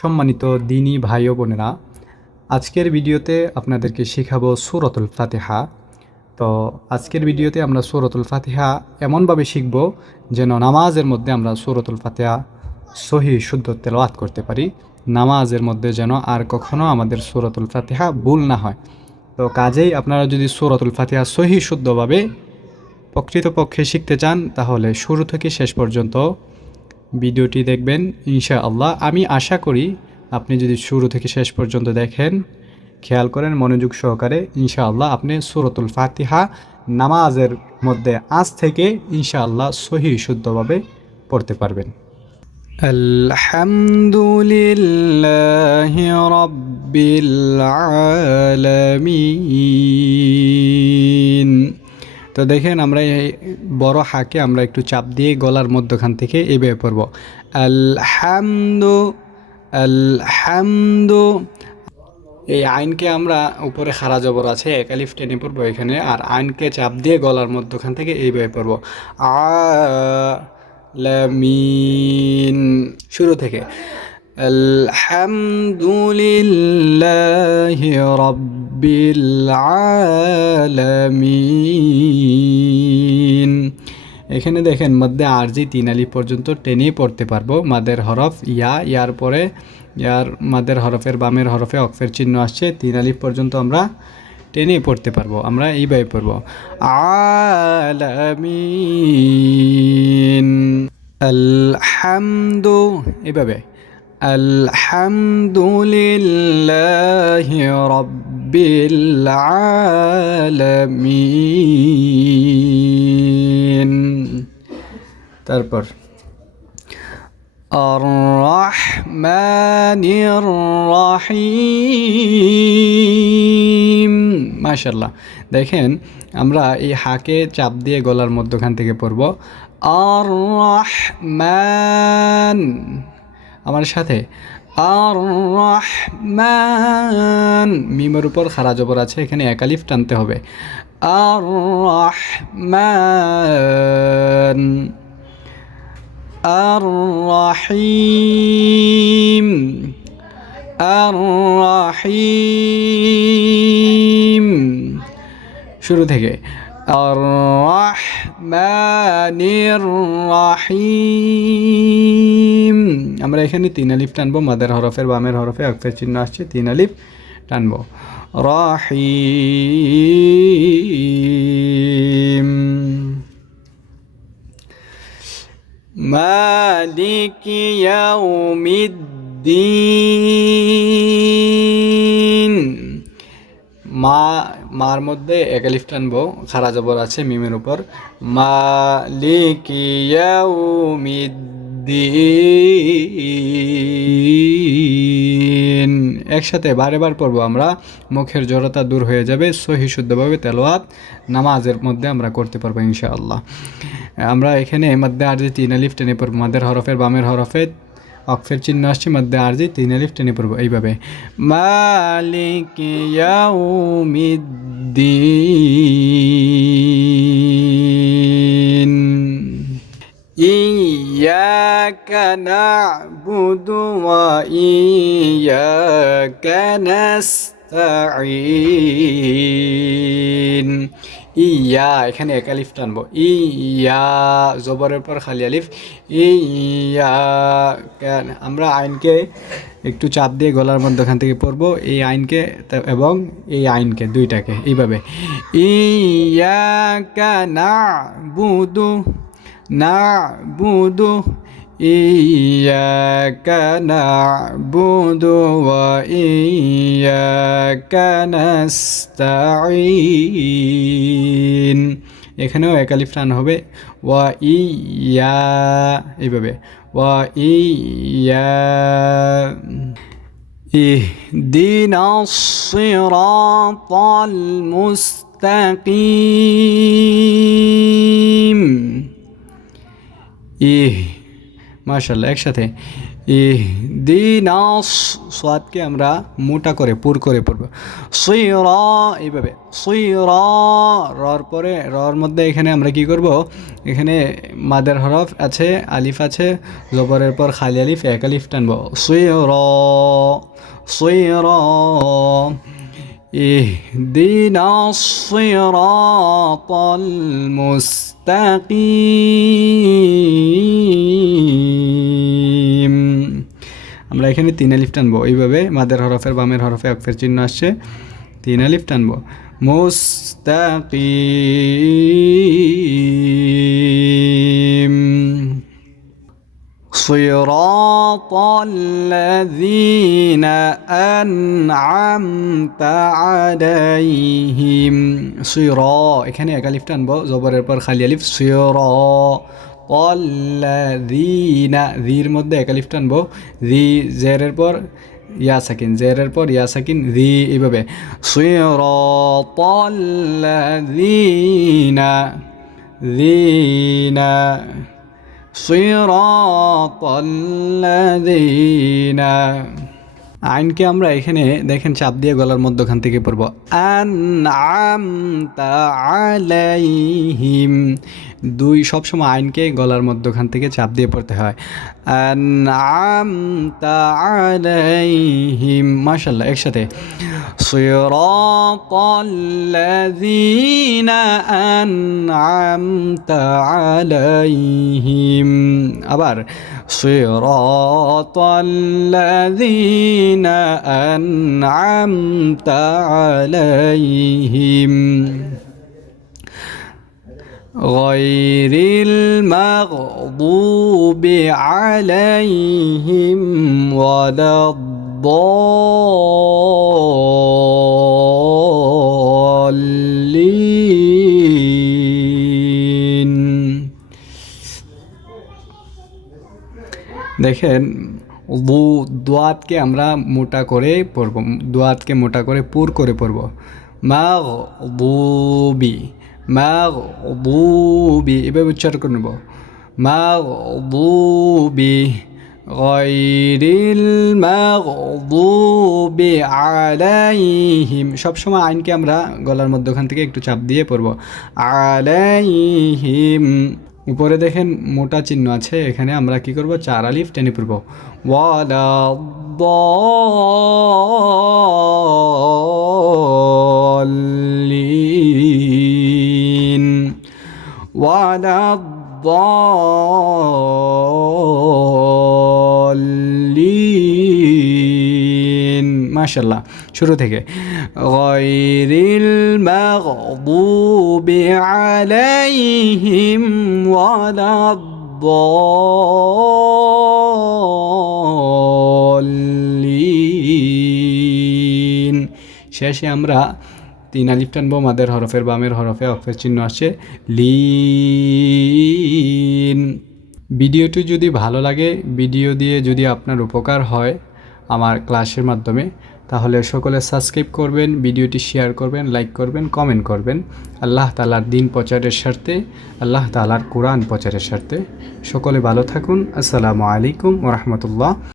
সম্মানিত দিনী ভাই ও বোনেরা, আজকের ভিডিওতে আপনাদেরকে শেখাবো সূরাতুল ফাতিহা। তো আজকের ভিডিওতে আমরা সূরাতুল ফাতিহা এমনভাবে শিখব যেন নামাজের মধ্যে আমরা সূরাতুল ফাতিহা সহি শুদ্ধ তেলাওয়াত করতে পারি। নামাজের মধ্যে যেন আর কখনো আমাদের সূরাতুল ফাতিহা ভুল না হয়। তো কাজেই আপনারা যদি সূরাতুল ফাতিহা সহি শুদ্ধভাবে প্রকৃতপক্ষে শিখতে চান তাহলে শুরু থেকে শেষ পর্যন্ত ভিডিওটি দেখবেন ইনশাআল্লাহ। আমি আশা করি আপনি যদি শুরু থেকে শেষ পর্যন্ত দেখেন, খেয়াল করেন মনোযোগ সহকারে, ইনশাআল্লাহ আপনি সূরাতুল ফাতিহা নামাজের মধ্যে আজ থেকে ইনশাআল্লাহ সহি শুদ্ধভাবে পড়তে পারবেন। আলহামদুলিল্লাহি রাব্বিল আলামিন। তো দেখেন আমরা এই বড় হাকে আমরা একটু চাপ দিয়ে গলার মধ্যখান থেকে এইভাবে পড়ব আলহামদু। এই আইনকে আমরা উপরে খাড়া জবর আছে এক আলিফ টেনে পড়বো এখানে, আর আইনকে চাপ দিয়ে গলার মধ্যখান থেকে এইভাবে পড়ব আলামিন। শুরু থেকে আলহামদুলিল্লাহি রাব্বিল আলামিন। এখানে দেখেন মধ্যে আরজি 3 আলিফ পর্যন্ত টেনে পড়তে পারবো। মাদের হরফ ইয়ার পরে ইয়ার মাদের হরফের বামের হরফে অক্ফের চিহ্ন আসছে, 3 আলিফ পর্যন্ত আমরা টেনে পড়তে পারবো। আমরা এইভাবে পড়বো আলামিন। আলহামদু, এভাবে আলহামদুলিল্লাহি রাব্বিল আলামিন। তারপর আর রহমানির রহিম। মাশাআল্লাহ, দেখেন আমরা এই হাকে চাপ দিয়ে গলার মধ্যখান থেকে পড়ব আর রহমান, আমার সাথে আর রহমান। মিমের উপর খাড়া জবর আছে, এখানে এক আলিফ টানতে হবে। আর রহমান আর রহিম আর রহিম। শুরু থেকে আর রহমানির রহিম। আমরা এখানে 3 আলিফ টানবো, মাদের হরফের বামের হরফে অক্ফের চিহ্ন আসছে, 3 আলিফ টানবো। রহিম মালিকি ইয়াউমিদ্দিন। মার মধ্যে এক আলিফ টানবো, খাড়া জবর আছে মিমের উপর। মালিকি ইয়াউমিদ্দিন। একসাথে বারেবার পড়বো আমরা, মুখের জড়তা দূর হয়ে যাবে, সহি শুদ্ধভাবে তেলাওয়াত নামাজের মধ্যে আমরা করতে পারবো ইনশাআল্লাহ। আমরা এখানে মধ্যে আরজি 3 আলিফ টেনে পড়বো, মাদের হরফের বামের হরফে অক্ফের চিহ্ন আসছে, মধ্যে আরজি 3 আলিফ টেনে পড়বো এইভাবে মালিক ইয়াউমিদ্দিন। ইয়াকা না'বুদু ওয়া ইয়াকা নাস্তাঈন। ইয়া, এখানে এক আলিফ টানবো, ইয়া জবরের পর খালি আলিফ, ইয়া। আমরা আইনকে একটু চাপ দিয়ে গলার মধ্যখান থেকে পড়বো, এই আইনকে এবং এই আইনকে দুইটাকে এইভাবে ইয়াকা না'বুদু না'বুদু ইয়াকা না'বুদু ওয়া ইয়াকা নাস্তাঈন। এখানেও এক আলিফ টান হবে, ওয়া ইয়া, এইভাবে ওয়া ইয়া। ইহদিনাস সিরাতাল মুস্তাকিম। মাশাআল্লাহ, একসাথে ইহদিনাস সাদকে আমরা মোটা করে পুর করে পড়ব সিরা এইভাবে সিরা রর পরে রর মধ্যে এখানে আমরা কি করব এখানে মাদের হরফ আছে আলিফ আছে জবরের পর খালি আলিফ এক আলিফ টানব সিরা সিরা اهدنا الصراط المستقيم আমরা এখানে 3 আলিফ টানবো এইভাবে মাদের হরফের বামের হরফে আকফের চিহ্ন আসছে 3 আলিফ টানবো মুস্তাকিম صراط الذين أنعمت عليهم صراط এখানে এক আলিফ টানবো জবরের পর খালি আলিফ صراط الذين যির মধ্যে এক আলিফ টানবো জি জেরের পর ইয়া সাকিন জেরের পর ইয়া সাকিন জি এইভাবে صراط الذين صراط الذين আইনকে আমরা এখানে দেখেন চাপ দিয়ে গলার মধ্যখান থেকে পড়ব আনআমতা আলাইহিম দুই সবসময় আইনকে গলার মধ্যখান থেকে চাপ দিয়ে পড়তে হয় আনআমতা আলাইহিম মাশাআল্লাহ একসাথে صراط الذين أنعمت عليهم আবার صراط الذين أنعمت عليهم غير المغضوب عليهم ولا الضالين দেখেন দোয়াতকে আমরা মোটা করে পড়ব দোয়াতকে মোটা করে পুর করে পড়ব মাগদুবি মাগদুবি এভাবে উচ্চারণ করে নেব মাগদুবি গায়রিল মাগদুবি আলাইহিম সবসময় আইনকে আমরা গলার মধ্যখান থেকে একটু চাপ দিয়ে পড়ব আলাইহিম উপরে দেখেন মোটা চিহ্ন আছে এখানে আমরা কি করব 4 আলিফ টেনে পড়ব ওয়ালা দাল্লিন ওয়ালা দাল্লিন মাশাআল্লাহ শুরু থেকে গায়রিল মাগদুবি আলাইহিম ওয়ালা দাল্লিন শেষে আমরা 3 আলিফ টানবো মাদের হরফের বামের হরফে অক্ষর চিহ্ন আসছে লিন ভিডিওটি যদি ভালো লাগে ভিডিও দিয়ে যদি আপনার উপকার হয় আমার ক্লাসের মাধ্যমে তাহলে সকলে সাবস্ক্রাইব করবেন ভিডিওটি শেয়ার করবেন লাইক করবেন কমেন্ট করবেন আল্লাহ তাআলার দ্বীন প্রচারের স্বার্থে আল্লাহ তাআলার কোরআন প্রচারের স্বার্থে সকলে ভালো থাকুন আসসালামু আলাইকুম ওয়া রাহমাতুল্লাহ